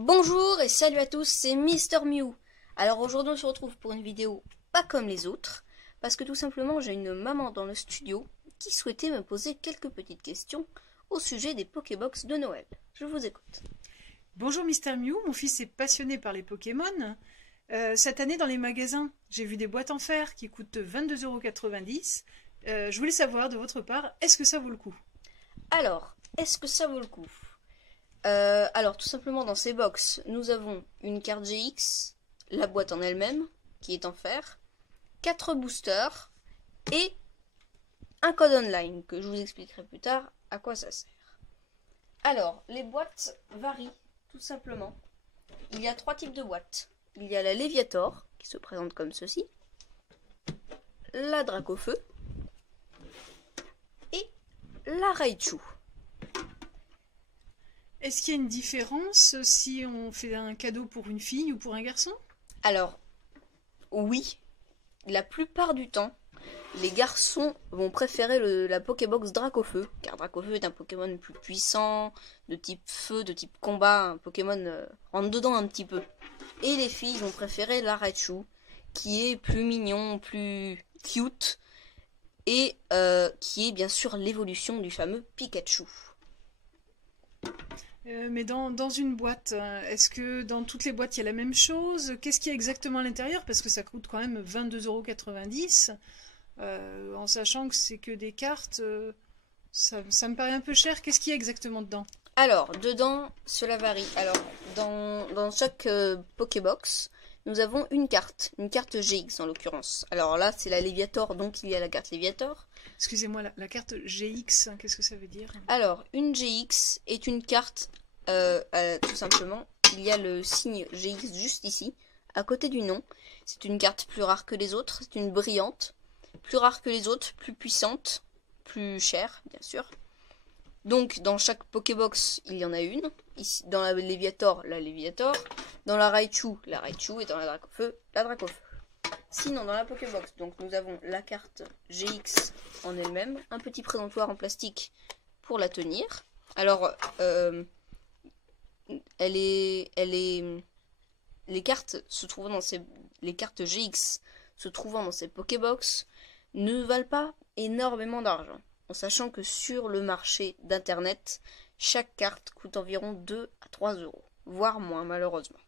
Bonjour et salut à tous, c'est Mister Mew. Alors aujourd'hui on se retrouve pour une vidéo pas comme les autres, parce que tout simplement j'ai une maman dans le studio qui souhaitait me poser quelques petites questions au sujet des Pokébox de Noël. Je vous écoute. Bonjour Mister Mew, mon fils est passionné par les Pokémon. Cette année dans les magasins, j'ai vu des boîtes en fer qui coûtent 22,90 €. Je voulais savoir de votre part, est-ce que ça vaut le coup? Alors, est-ce que ça vaut le coup? Alors tout simplement dans ces box, nous avons une carte GX, la boîte en elle-même, qui est en fer, 4 boosters et un code online que je vous expliquerai plus tard à quoi ça sert. Alors, les boîtes varient tout simplement. Il y a 3 types de boîtes. Il y a la Léviator, qui se présente comme ceci, la Dracofeu et la Raichu. Est-ce qu'il y a une différence si on fait un cadeau pour une fille ou pour un garçon? Alors, oui, la plupart du temps, les garçons vont préférer la Pokébox Dracofeu, car Dracofeu est un Pokémon plus puissant, de type feu, de type combat, un Pokémon rentre dedans un petit peu. Et les filles vont préférer la Raichu, qui est plus mignon, plus cute, et qui est bien sûr l'évolution du fameux Pikachu. Mais dans une boîte, est-ce que dans toutes les boîtes il y a la même chose? Qu'est-ce qu'il y a exactement à l'intérieur? Parce que ça coûte quand même 22,90 €. En sachant que c'est que des cartes, ça me paraît un peu cher. Qu'est-ce qu'il y a exactement dedans? Alors, dedans, cela varie. Alors, dans chaque Pokébox, nous avons une carte GX en l'occurrence. Alors là, c'est la Léviator, donc il y a la carte Léviator. Excusez-moi, la carte GX, qu'est-ce que ça veut dire? Alors, une GX est une carte, tout simplement, il y a le signe GX juste ici, à côté du nom. C'est une carte plus rare que les autres, c'est une brillante, plus rare que les autres, plus puissante, plus chère, bien sûr. Donc, dans chaque Pokébox, il y en a une. Ici, dans la Léviator, la Léviator. Dans la Raichu, la Raichu. Et dans la Dracofeu, la Dracofeu. Sinon, dans la Pokébox, donc, nous avons la carte GX en elle-même. Un petit présentoir en plastique pour la tenir. Alors, les cartes se trouvant dans les cartes GX se trouvant dans ces Pokébox ne valent pas énormément d'argent. En sachant que sur le marché d'internet, chaque carte coûte environ 2 à 3 €, voire moins malheureusement.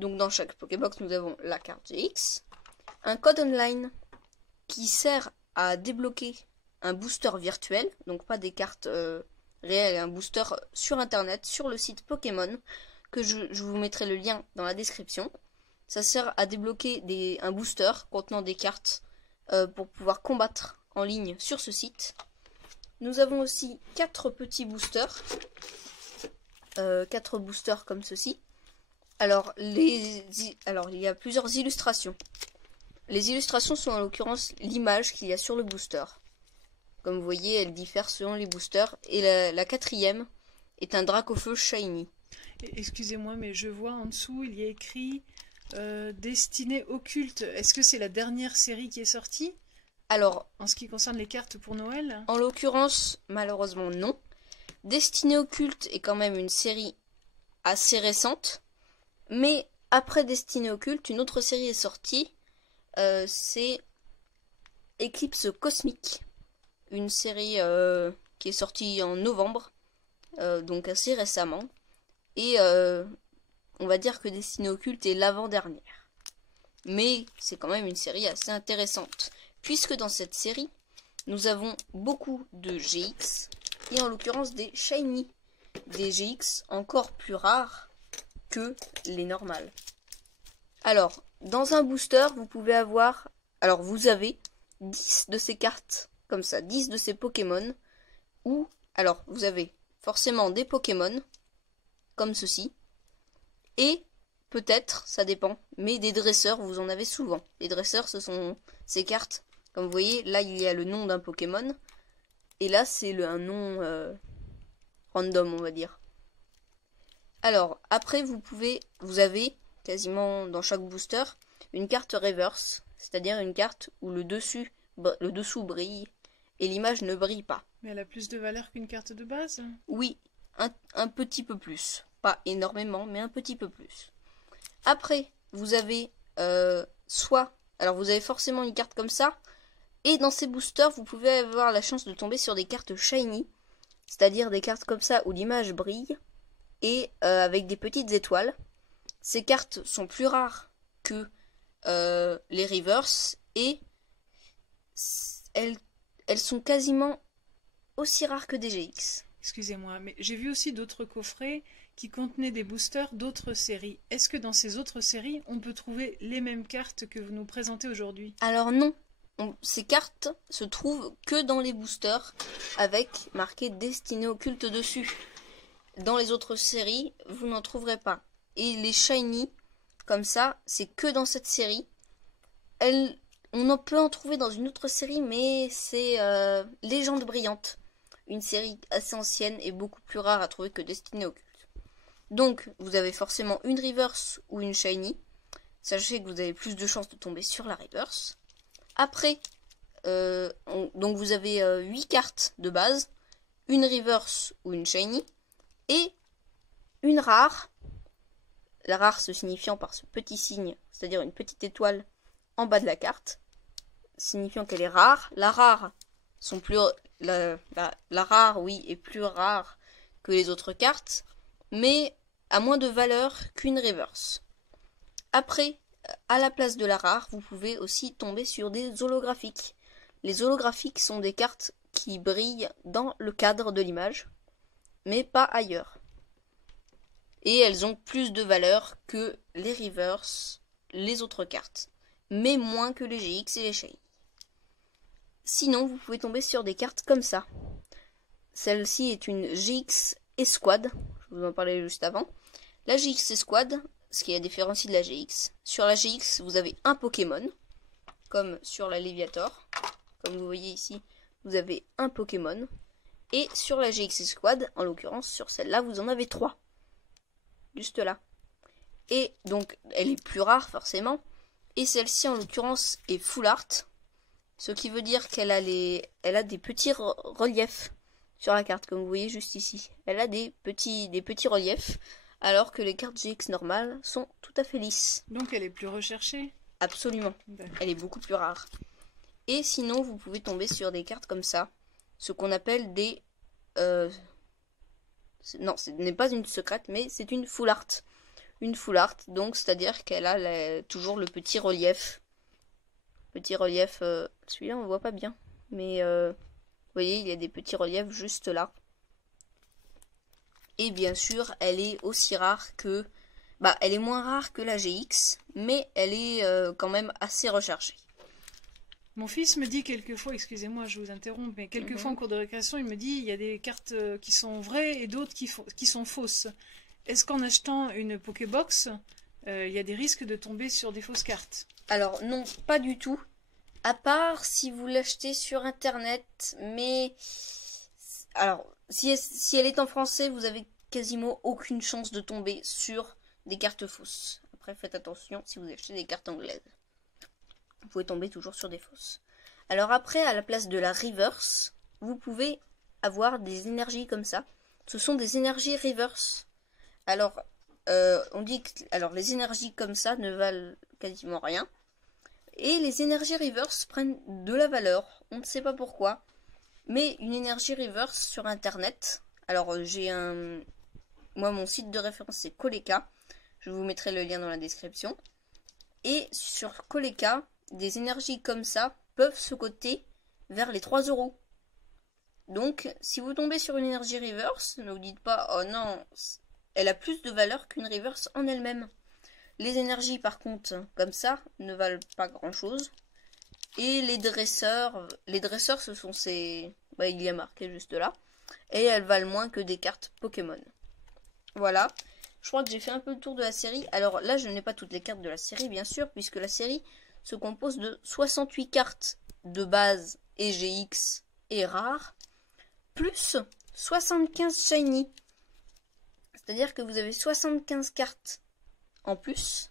Donc dans chaque Pokébox, nous avons la carte GX, un code online qui sert à débloquer un booster virtuel, donc pas des cartes réelles, un booster sur internet, sur le site Pokémon, que je vous mettrai le lien dans la description. Ça sert à débloquer un booster contenant des cartes pour pouvoir combattre en ligne sur ce site. Nous avons aussi 4 petits boosters. 4 boosters comme ceci. Alors, il y a plusieurs illustrations. Les illustrations sont en l'occurrence l'image qu'il y a sur le booster. Comme vous voyez, elle diffère selon les boosters. Et la quatrième est un Dracofeu Shiny. Excusez-moi, mais je vois en dessous, il y a écrit Destinée occulte. Est-ce que c'est la dernière série qui est sortie? Alors, en ce qui concerne les cartes pour Noël? En l'occurrence, malheureusement non. Destinée occulte est quand même une série assez récente. Mais après Destinée occulte, une autre série est sortie. C'est Éclipse cosmique. Une série qui est sortie en novembre. Donc assez récemment. Et on va dire que Destinée occulte est l'avant-dernière. Mais c'est quand même une série assez intéressante. Puisque dans cette série, nous avons beaucoup de GX, et en l'occurrence des Shiny, des GX encore plus rares que les normales. Alors, dans un booster, vous avez 10 de ces cartes, comme ça, 10 de ces Pokémon, alors, vous avez forcément des Pokémon, comme ceci, et peut-être, ça dépend, mais des dresseurs, vous en avez souvent. Les dresseurs, ce sont ces cartes. Comme vous voyez, là, il y a le nom d'un Pokémon. Et là, c'est un nom random, on va dire. Alors, après, vous avez, quasiment dans chaque booster, une carte reverse. C'est-à-dire une carte où le dessous brille et l'image ne brille pas. Mais elle a plus de valeur qu'une carte de base? Oui, un petit peu plus. pas énormément, mais un petit peu plus. Après, vous avez alors vous avez forcément une carte comme ça, et dans ces boosters, vous pouvez avoir la chance de tomber sur des cartes shiny, c'est-à-dire des cartes comme ça où l'image brille, et avec des petites étoiles. Ces cartes sont plus rares que les reverse, et elles sont quasiment aussi rares que des GX. Excusez-moi, mais j'ai vu aussi d'autres coffrets qui contenaient des boosters d'autres séries. Est-ce que dans ces autres séries, on peut trouver les mêmes cartes que vous nous présentez aujourd'hui? Alors non, ces cartes se trouvent que dans les boosters avec marqué Destiné occulte dessus. Dans les autres séries, vous n'en trouverez pas. Et les shiny, comme ça, c'est que dans cette série. On en peut en trouver dans une autre série, mais c'est Légende brillante. Une série assez ancienne et beaucoup plus rare à trouver que Destiné occulte. Donc, vous avez forcément une reverse ou une shiny. Sachez que vous avez plus de chances de tomber sur la reverse. Après, donc vous avez 8 cartes de base, une reverse ou une shiny, et une rare. La rare se signifiant par ce petit signe, c'est-à-dire une petite étoile en bas de la carte, signifiant qu'elle est rare. La rare la rare, oui, est plus rare que les autres cartes, mais a moins de valeur qu'une reverse. Après, à la place de la rare, vous pouvez aussi tomber sur des holographiques. Les holographiques sont des cartes qui brillent dans le cadre de l'image, mais pas ailleurs. Et elles ont plus de valeur que les reverse, les autres cartes, mais moins que les GX et les shiny. Sinon, vous pouvez tomber sur des cartes comme ça. Celle-ci est une GX Escouade, je vous en parlais juste avant. La GX Escouade, ce qui la différencie de la GX. Sur la GX, vous avez un Pokémon, comme sur la Léviator. Comme vous voyez ici, vous avez un Pokémon. Et sur la GX Escouade, en l'occurrence, sur celle-là, vous en avez 3. Juste là. Et donc, elle est plus rare, forcément. Et celle-ci, en l'occurrence, est full art. Ce qui veut dire qu'elle a des petits reliefs sur la carte, comme vous voyez juste ici. Elle a des petits reliefs, alors que les cartes GX normales sont tout à fait lisses. Donc elle est plus recherchée? Absolument. Elle est beaucoup plus rare. Et sinon, vous pouvez tomber sur des cartes comme ça, ce qu'on appelle des... non, ce n'est pas une secrète, mais c'est une full art. Une full art, donc c'est-à-dire qu'elle a toujours le petit relief. Petit relief, celui-là on ne voit pas bien, mais vous voyez, il y a des petits reliefs juste là. Et bien sûr, elle est aussi rare que... elle est moins rare que la GX, mais elle est quand même assez recherchée. Mon fils me dit quelquefois, excusez-moi, je vous interromps, mais quelquefois en cours de récréation, il me dit il y a des cartes qui sont vraies et d'autres qui sont fausses. Est-ce qu'en achetant une Pokébox, il y a des risques de tomber sur des fausses cartes? Alors non, pas du tout. À part si vous l'achetez sur internet, mais... Alors, si elle est en français, vous avez quasiment aucune chance de tomber sur des cartes fausses. Après, faites attention si vous achetez des cartes anglaises. Vous pouvez tomber toujours sur des fausses. Alors après, à la place de la reverse, vous pouvez avoir des énergies comme ça. Ce sont des énergies reverse. Alors, on dit que les énergies comme ça ne valent quasiment rien. Et les énergies reverse prennent de la valeur. On ne sait pas pourquoi. Mais une énergie reverse sur internet. Alors, moi, mon site de référence, c'est Koleka. Je vous mettrai le lien dans la description. Et sur Koleka, des énergies comme ça peuvent se coter vers les 3 €. Donc, si vous tombez sur une énergie reverse, ne vous dites pas, oh non, elle a plus de valeur qu'une reverse en elle-même. Les énergies, par contre, comme ça, ne valent pas grand-chose. Et les dresseurs, ce sont ces... il y a marqué juste là. Et elles valent moins que des cartes Pokémon. Voilà. Je crois que j'ai fait un peu le tour de la série. Alors là, je n'ai pas toutes les cartes de la série, bien sûr, puisque la série se compose de 68 cartes de base et GX et rares, plus 75 shiny. C'est-à-dire que vous avez 75 cartes en plus.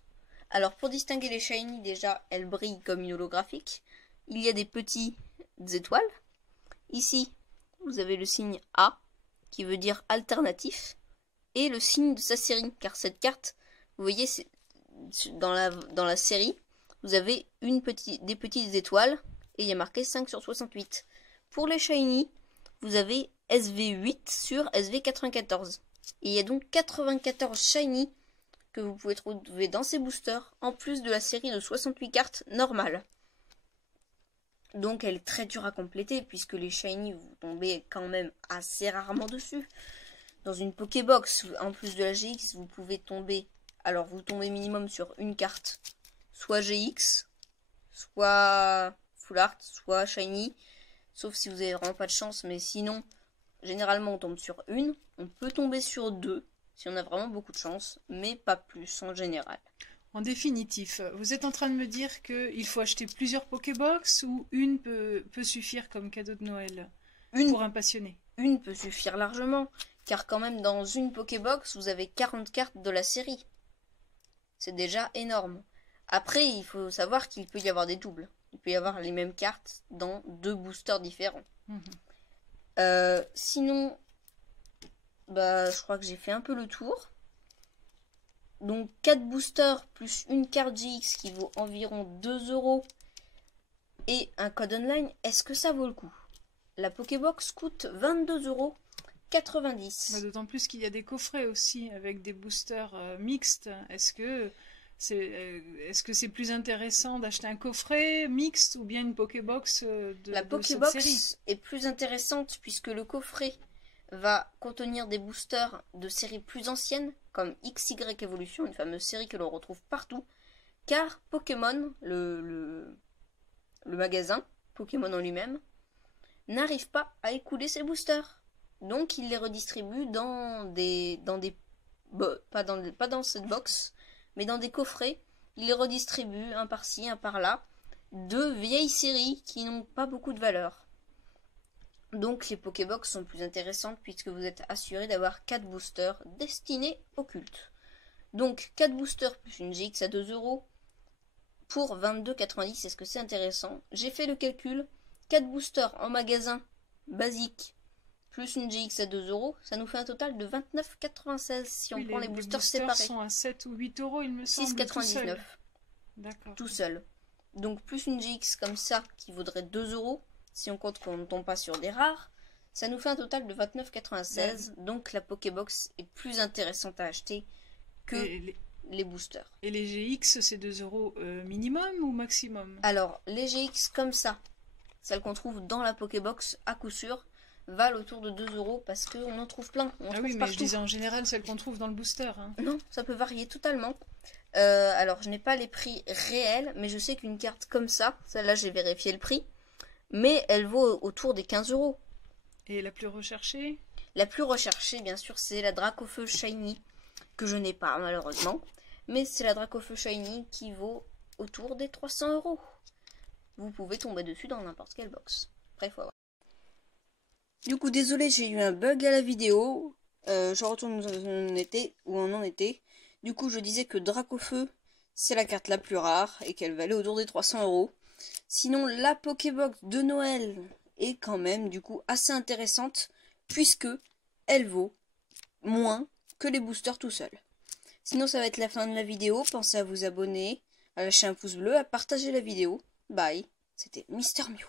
Alors pour distinguer les shiny, déjà, elles brillent comme une holographique. Il y a des petites étoiles. Ici, vous avez le signe A, qui veut dire alternatif. et le signe de sa série. Car cette carte, vous voyez, dans la série, vous avez des petites étoiles et il y a marqué 5 sur 68. Pour les shiny, vous avez SV8 sur SV94. Et il y a donc 94 shiny que vous pouvez trouver dans ces boosters, en plus de la série de 68 cartes normales. Donc elle est très dure à compléter, puisque les shiny, vous tombez quand même assez rarement dessus. Dans une Pokébox, en plus de la GX, vous pouvez tomber... Alors vous tombez minimum sur une carte, soit GX, soit Full Art, soit Shiny, sauf si vous avez vraiment pas de chance, mais sinon, généralement on tombe sur une, on peut tomber sur deux, si on a vraiment beaucoup de chance, mais pas plus en général. En définitif, vous êtes en train de me dire qu'il faut acheter plusieurs Pokébox ou une peut suffire comme cadeau de Noël pour un passionné? Une peut suffire largement, car quand même dans une Pokébox, vous avez 40 cartes de la série. C'est déjà énorme. Après, il faut savoir qu'il peut y avoir des doubles. Il peut y avoir les mêmes cartes dans 2 boosters différents. Sinon, je crois que j'ai fait un peu le tour. Donc 4 boosters plus une carte GX qui vaut environ 2 € et un code online, est-ce que ça vaut le coup? La Pokébox coûte 22,90 €. D'autant plus qu'il y a des coffrets aussi avec des boosters mixtes. Est-ce que c'est plus intéressant d'acheter un coffret mixte ou bien une Pokébox La Pokébox est plus intéressante puisque le coffret va contenir des boosters de séries plus anciennes comme XY Evolution, une fameuse série que l'on retrouve partout, car Pokémon, le magasin, Pokémon en lui-même, n'arrive pas à écouler ses boosters. Donc il les redistribue pas dans cette box, mais dans des coffrets. Il les redistribue un par-ci, un par-là, de vieilles séries qui n'ont pas beaucoup de valeur. Donc les Pokébox sont plus intéressantes puisque vous êtes assuré d'avoir 4 boosters destinés au culte. Donc 4 boosters plus une GX à 2 € pour 22,90 €. Est-ce que c'est intéressant? J'ai fait le calcul. 4 boosters en magasin basique plus une GX à 2 €, ça nous fait un total de 29,96 € si on prend les boosters séparés. Les sont à 7 ou 8 € il me semble. 6,99 €. D'accord. Tout seul. Donc plus une GX comme ça qui vaudrait 2 €. Si on compte qu'on ne tombe pas sur des rares, ça nous fait un total de 29,96 €. Donc la Pokébox est plus intéressante à acheter que les boosters. Et les GX, c'est 2 € minimum ou maximum? Alors, les GX comme ça, celles qu'on trouve dans la Pokébox, à coup sûr, valent autour de 2 € parce qu'on en trouve plein. Oui, mais je disais en général celles qu'on trouve dans le booster. Non, ça peut varier totalement. Alors, je n'ai pas les prix réels, mais je sais qu'une carte comme ça, celle-là j'ai vérifié le prix, mais elle vaut autour des 15 €. Et la plus recherchée? La plus recherchée, bien sûr, c'est la Dracofeu Shiny, que je n'ai pas malheureusement, mais c'est la Dracofeu Shiny qui vaut autour des 300 €. Vous pouvez tomber dessus dans n'importe quelle box. Bref, voilà. Du coup, désolé, j'ai eu un bug à la vidéo. Je retourne où on en était. Du coup, je disais que Dracofeu, c'est la carte la plus rare et qu'elle valait autour des 300 €. Sinon, la Pokébox de Noël est quand même, du coup, assez intéressante puisque elle vaut moins que les boosters tout seuls. Sinon, ça va être la fin de la vidéo. Pensez à vous abonner, à lâcher un pouce bleu, à partager la vidéo. Bye, c'était Mister Mew.